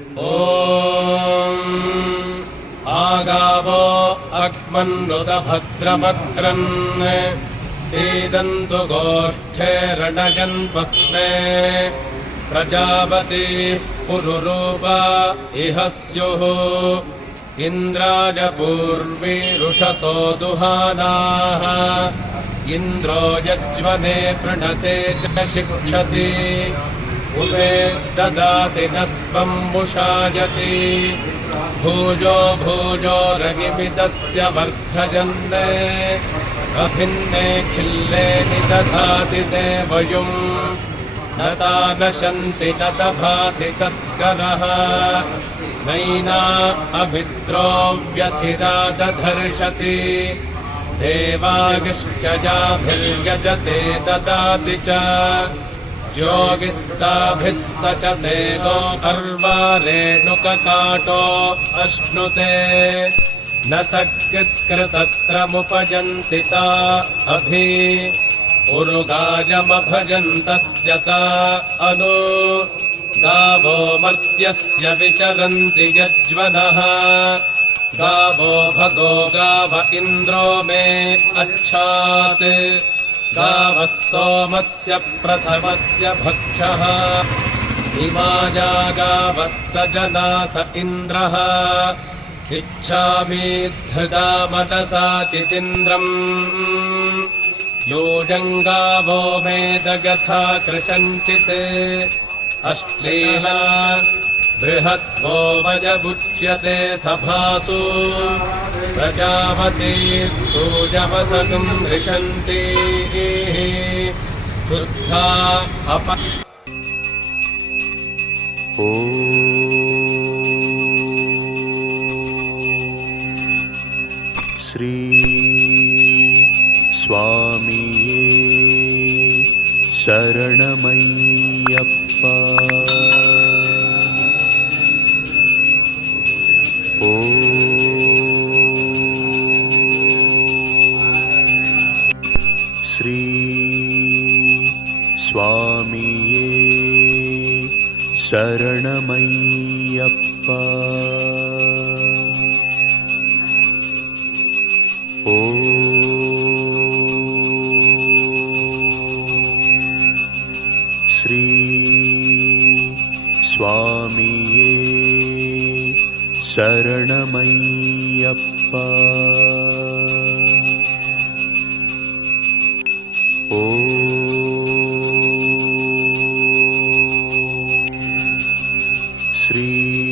ॐ आगावो अग्मन्नुत भद्रमक्रन् सीदन्तु गोष्ठे रणयन्त्वस्मे प्रजापतिः पुरुरूपा इह स्युः इन्द्राय पूर्वीरुषसो दुहानाः इन्द्रो यज्वने पृणते च शिक्षति उमे ददाति न स्वं मुषायति भूजो भूजो रगिमिदस्य वर्धयन्ने अभिन्ने खिल्ले निदधाति देवयुम् न तानशन्ति न दभाति तस्करः नैना अभिद्रो व्यथिरा दधर्षति देवागिश्च याभिर्यजते ददाति च ज्योगित्ताभिः स च देवो अर्वारेणुककाटो अश्नुते न सख्यस्कृतत्रमुपजन्ति ता अभि उरुगायमभजन्तस्य ता अनु गावो मर्त्यस्य विचरन्ति यज्वनः गावो भगो गाव इन्द्रो मे अच्छात् गावः सोमस्य प्रथमस्य भक्षः इमाया गावः स जना स इन्द्रः इच्छामि धृदा मनसा चिदिन्द्रम् योजङ्गावो मेदगथा कृशञ्चित् अश्लीला बृहद्वो वयमुच्यते सभासु प्रजापती सूजवसगम् रिषन्ति शुद्धा अप श्री स्वामिये शरणमय्यप्पा श्री स्वामिये शरणमय्यप्पा श्री स्वामिये शरणमय्यप्पा श्री